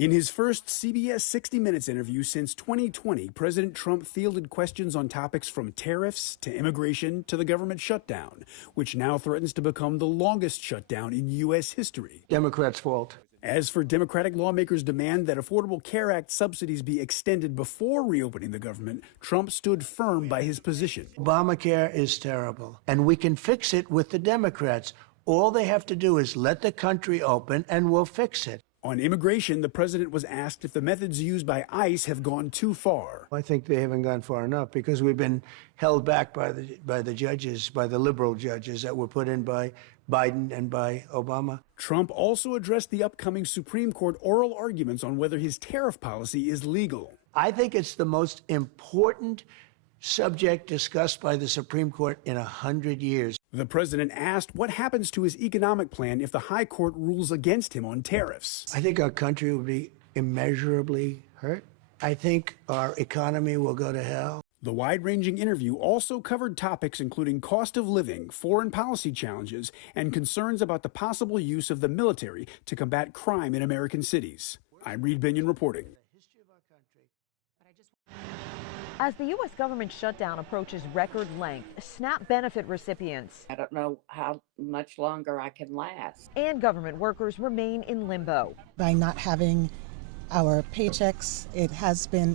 In his first CBS 60 Minutes interview since 2020, President Trump fielded questions on topics from tariffs to immigration to the government shutdown, which now threatens to become the longest shutdown in U.S. history. Democrats' fault. As for Democratic lawmakers' demand that Affordable Care Act subsidies be extended before reopening the government, Trump stood firm by his position. Obamacare is terrible, and we can fix it with the Democrats. All they have to do is let the country open, and we'll fix it. On immigration, the president was asked if the methods used by ICE have gone too far. I think they haven't gone far enough because we've been held back by the judges, by the liberal judges that were put in by Biden and by Obama. Trump also addressed the upcoming Supreme Court oral arguments on whether his tariff policy is legal. I think it's the most important subject discussed by the Supreme Court in 100 years. The president asked what happens to his economic plan if the high court rules against him on tariffs. I think our country will be immeasurably hurt. I think our economy will go to hell. The wide-ranging interview also covered topics including cost of living, foreign policy challenges, and concerns about the possible use of the military to combat crime in American cities. I'm Reed Binion reporting. As the U.S. government shutdown approaches record length, SNAP benefit recipients, I don't know how much longer I can last, and government workers remain in limbo. By not having our paychecks,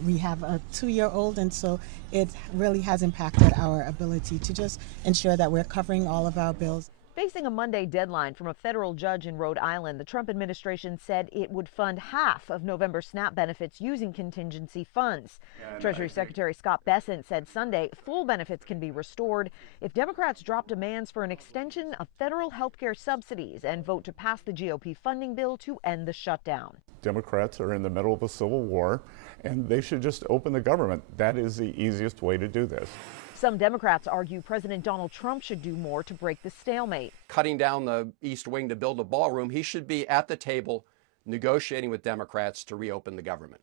we have a 2-year-old, and so it really has impacted our ability to just ensure that we're covering all of our bills. Facing a Monday deadline from a federal judge in Rhode Island, the Trump administration said it would fund half of November SNAP benefits using contingency funds. Treasury Secretary Scott Bessent said Sunday full benefits can be restored if Democrats drop demands for an extension of federal health care subsidies and vote to pass the GOP funding bill to end the shutdown. Democrats are in the middle of a civil war, and they should just open the government. That is the easiest way to do this. Some Democrats argue President Donald Trump should do more to break the stalemate. Cutting down the East Wing to build a ballroom, he should be at the table negotiating with Democrats to reopen the government.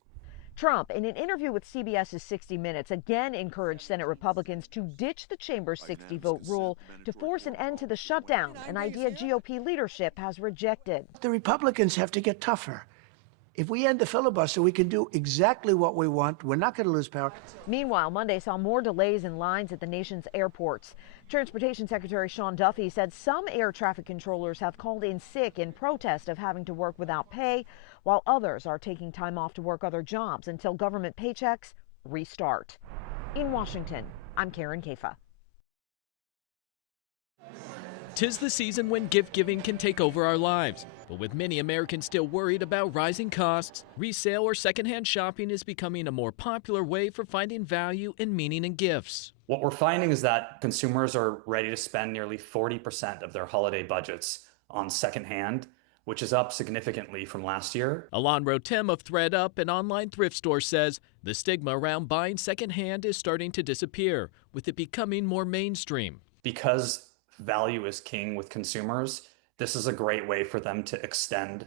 Trump, in an interview with CBS's 60 Minutes, again encouraged Senate Republicans to ditch the chamber's 60-vote rule to force an end to the shutdown, an idea GOP leadership has rejected. The Republicans have to get tougher. If we end the filibuster, we can do exactly what we want. We're not going to lose power. Meanwhile, Monday saw more delays in lines at the nation's airports. Transportation Secretary Sean Duffy said some air traffic controllers have called in sick in protest of having to work without pay, while others are taking time off to work other jobs until government paychecks restart. In Washington, I'm Karen Kafa. 'Tis the season when gift giving can take over our lives. But with many Americans still worried about rising costs, resale or secondhand shopping is becoming a more popular way for finding value and meaning in gifts. What we're finding is that consumers are ready to spend nearly 40% of their holiday budgets on secondhand, which is up significantly from last year. Alon Rotem of ThreadUp, an online thrift store, says the stigma around buying secondhand is starting to disappear, with it becoming more mainstream. Because value is king with consumers, this is a great way for them to extend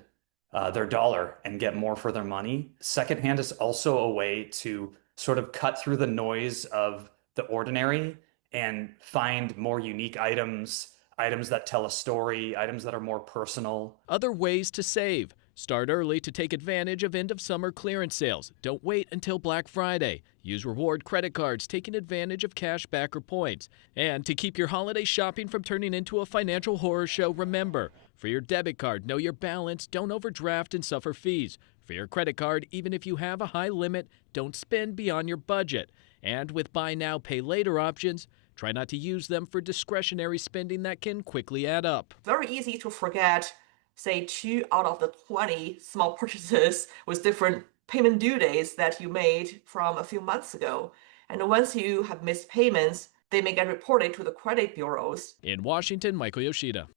their dollar and get more for their money. Secondhand is also a way to sort of cut through the noise of the ordinary and find more unique items that tell a story, items that are more personal. Other ways to save. Start early to take advantage of end-of-summer clearance sales. Don't wait until Black Friday. Use reward credit cards, taking advantage of cash back or points. And to keep your holiday shopping from turning into a financial horror show, remember, for your debit card, know your balance, don't overdraft and suffer fees. For your credit card, even if you have a high limit, don't spend beyond your budget. And with buy now, pay later options, try not to use them for discretionary spending that can quickly add up. Very easy to forget, say 2 out of the 20 small purchases with different payment due dates that you made from a few months ago. And once you have missed payments, they may get reported to the credit bureaus. In Washington, Michael Yoshida.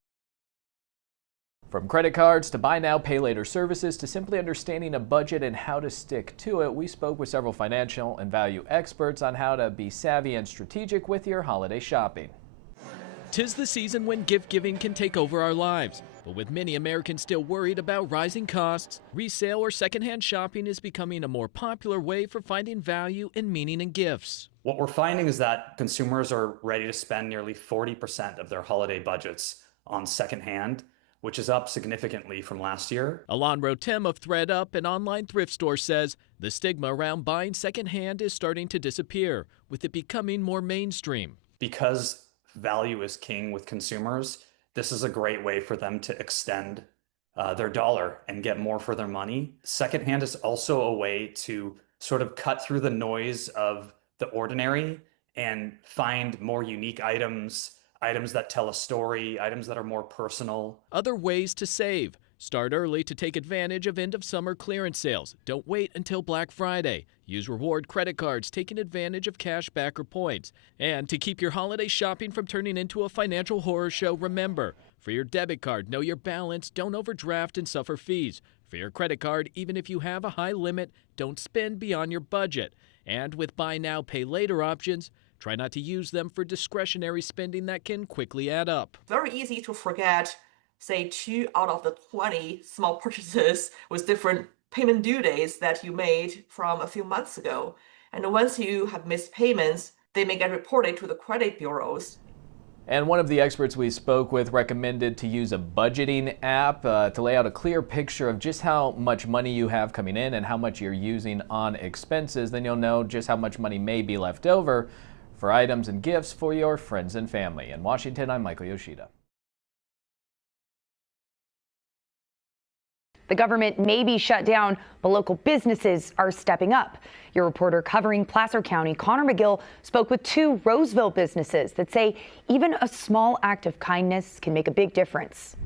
From credit cards to buy now, pay later services to simply understanding a budget and how to stick to it, we spoke with several financial and value experts on how to be savvy and strategic with your holiday shopping. 'Tis the season when gift giving can take over our lives. But with many Americans still worried about rising costs, resale or secondhand shopping is becoming a more popular way for finding value and meaning in gifts. What we're finding is that consumers are ready to spend nearly 40% of their holiday budgets on secondhand, which is up significantly from last year. Alon Rotem of ThreadUp, an online thrift store, says the stigma around buying secondhand is starting to disappear, with it becoming more mainstream. Because value is king with consumers, this is a great way for them to extend their dollar and get more for their money. Secondhand is also a way to sort of cut through the noise of the ordinary and find more unique items, items that tell a story, items that are more personal. Other ways to save. Start early to take advantage of end-of-summer clearance sales. Don't wait until Black Friday. Use reward credit cards, taking advantage of cash back or points. And to keep your holiday shopping from turning into a financial horror show, remember, for your debit card, know your balance, don't overdraft and suffer fees. For your credit card, even if you have a high limit, don't spend beyond your budget. And with buy now, pay later options, try not to use them for discretionary spending that can quickly add up. Very easy to forget, say, 2 out of the 20 small purchases with different payment due dates that you made from a few months ago. And once you have missed payments, they may get reported to the credit bureaus. And one of the experts we spoke with recommended to use a budgeting app to lay out a clear picture of just how much money you have coming in and how much you're using on expenses. Then you'll know just how much money may be left over for items and gifts for your friends and family. In Washington, I'm Michael Yoshida. The government may be shut down, but local businesses are stepping up. Your reporter covering Placer County, Connor McGill, spoke with 2 Roseville businesses that say even a small act of kindness can make a big difference.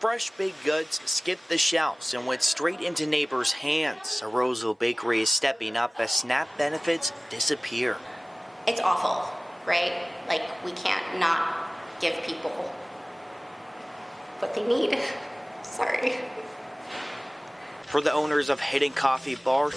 Fresh baked goods skipped the shelves and went straight into neighbors' hands. A Roseville bakery is stepping up as SNAP benefits disappear. It's awful, right? Like, we can't not give people what they need. Sorry. For the owners of Hidden Coffee Bar,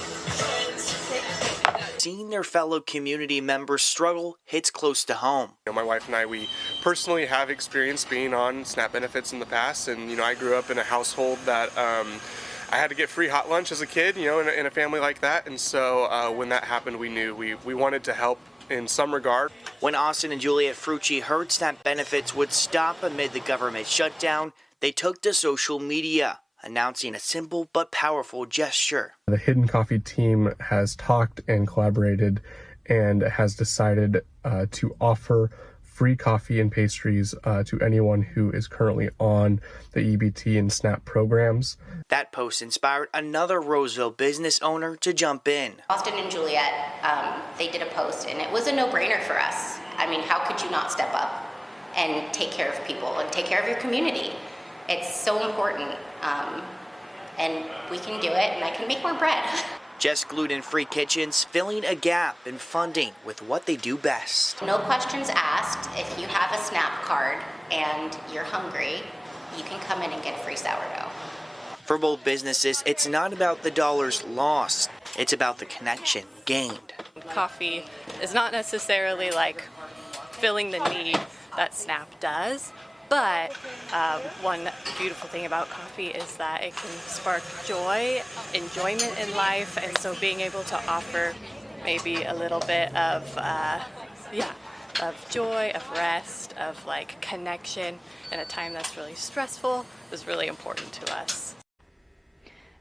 seeing their fellow community members struggle hits close to home. My wife and I, we personally have experienced being on SNAP benefits in the past, and I grew up in a household that I had to get free hot lunch as a kid, in a family like that, and so when that happened, we knew we wanted to help in some regard. When Austin and Juliet Frucci heard SNAP benefits would stop amid the government shutdown, they took to social media, announcing a simple but powerful gesture. The Hidden Coffee team has talked and collaborated and has decided to offer free coffee and pastries to anyone who is currently on the EBT and SNAP programs. That post inspired another Roseville business owner to jump in. Austin and Juliet, they did a post, and it was a no-brainer for us. I mean, how could you not step up and take care of people and take care of your community? It's so important, and we can do it, and I can make more bread. Just gluten-free kitchens filling a gap in funding with what they do best. No questions asked. If you have a SNAP card and you're hungry, you can come in and get free sourdough. For both businesses, it's not about the dollars lost. It's about the connection gained. Coffee is not necessarily like filling the need that SNAP does, but one beautiful thing about coffee is that it can spark joy, enjoyment in life, and so being able to offer maybe a little bit of joy, of rest, of like connection in a time that's really stressful is really important to us.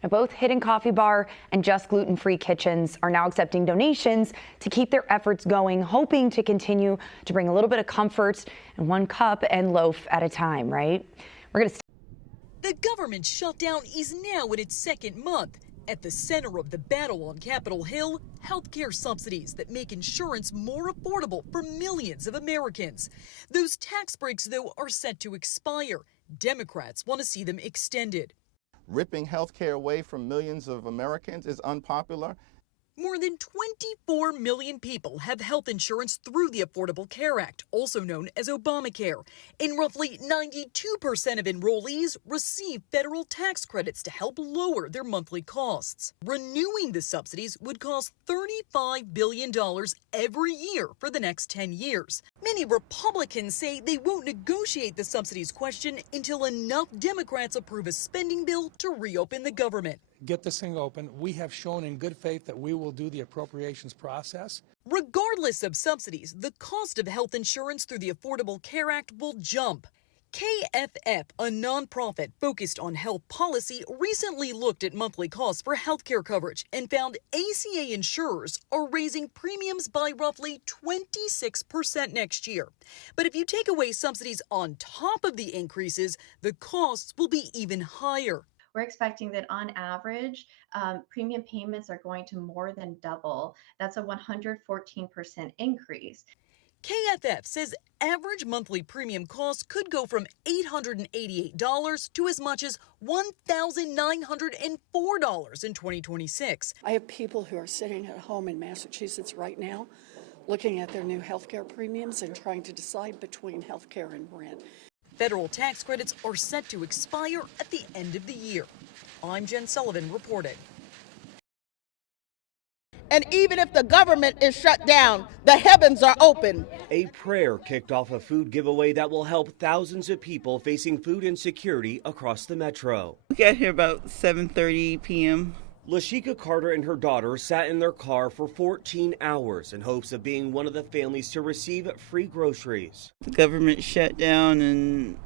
Now, both Hidden Coffee Bar and Just Gluten-Free Kitchens are now accepting donations to keep their efforts going, hoping to continue to bring a little bit of comfort in one cup and loaf at a time, right? We're going to. The government shutdown is now in its 2nd month. At the center of the battle on Capitol Hill, healthcare subsidies that make insurance more affordable for millions of Americans. Those tax breaks, though, are set to expire. Democrats want to see them extended. Ripping health care away from millions of Americans is unpopular. More than 24 million people have health insurance through the Affordable Care Act, also known as Obamacare, and roughly 92% of enrollees receive federal tax credits to help lower their monthly costs. Renewing the subsidies would cost $35 billion every year for the next 10 years. Many Republicans say they won't negotiate the subsidies question until enough Democrats approve a spending bill to reopen the government. get this thing open. We have shown in good faith that we will do the appropriations process. Regardless of subsidies, the cost of health insurance through the Affordable Care Act will jump. KFF, a nonprofit focused on health policy, recently looked at monthly costs for healthcare coverage and found ACA insurers are raising premiums by roughly 26% next year. But if you take away subsidies on top of the increases, the costs will be even higher. We're expecting that on average, premium payments are going to more than double. That's a 114% increase. KFF says average monthly premium costs could go from $888 to as much as $1,904 in 2026. I have people who are sitting at home in Massachusetts right now looking at their new health care premiums and trying to decide between health care and rent. Federal tax credits are set to expire at the end of the year. I'm Jen Sullivan reporting. And even if the government is shut down, the heavens are open. A prayer kicked off a food giveaway that will help thousands of people facing food insecurity across the metro. We got here about 7:30 p.m. Lashika Carter and her daughter sat in their car for 14 hours in hopes of being one of the families to receive free groceries. The government shut down and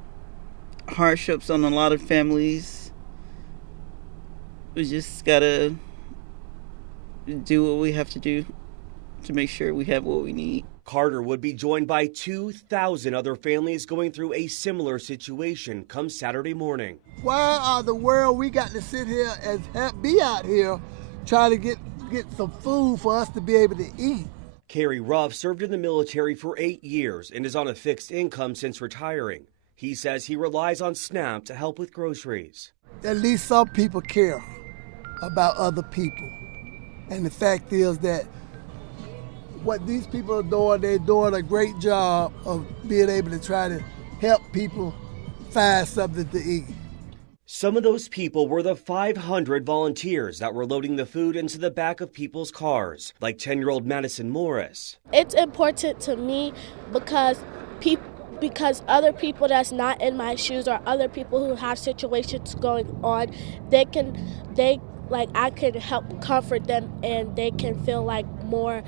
hardships on a lot of families. We just gotta do what we have to do to make sure we have what we need. Carter would be joined by 2,000 other families going through a similar situation come Saturday morning. Why are the world we got to sit here and be out here trying to get some food for us to be able to eat? Kerry Ruff served in the military for 8 years and is on a fixed income since retiring. He says he relies on SNAP to help with groceries. At least some people care about other people. And the fact is that what these people are doing, they're doing a great job of being able to try to help people find something to eat. Some of those people were the 500 volunteers that were loading the food into the back of people's cars, like 10-year-old Madison Morris. It's important to me because other people that's not in my shoes or other people who have situations going on, I can help comfort them and they can feel like more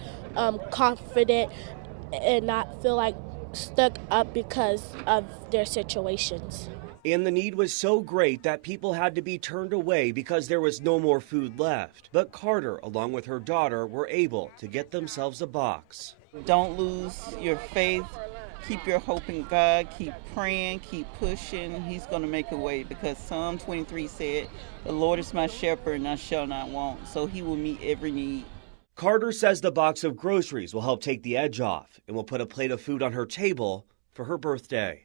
confident and not feel like stuck up because of their situations. And the need was so great that people had to be turned away because there was no more food left. But Carter, along with her daughter, were able to get themselves a box. Don't lose your faith. Keep your hope in God. Keep praying. Keep pushing. He's going to make a way because Psalm 23 said, "The Lord is my shepherd and I shall not want." So he will meet every need. Carter says the box of groceries will help take the edge off and will put a plate of food on her table for her birthday.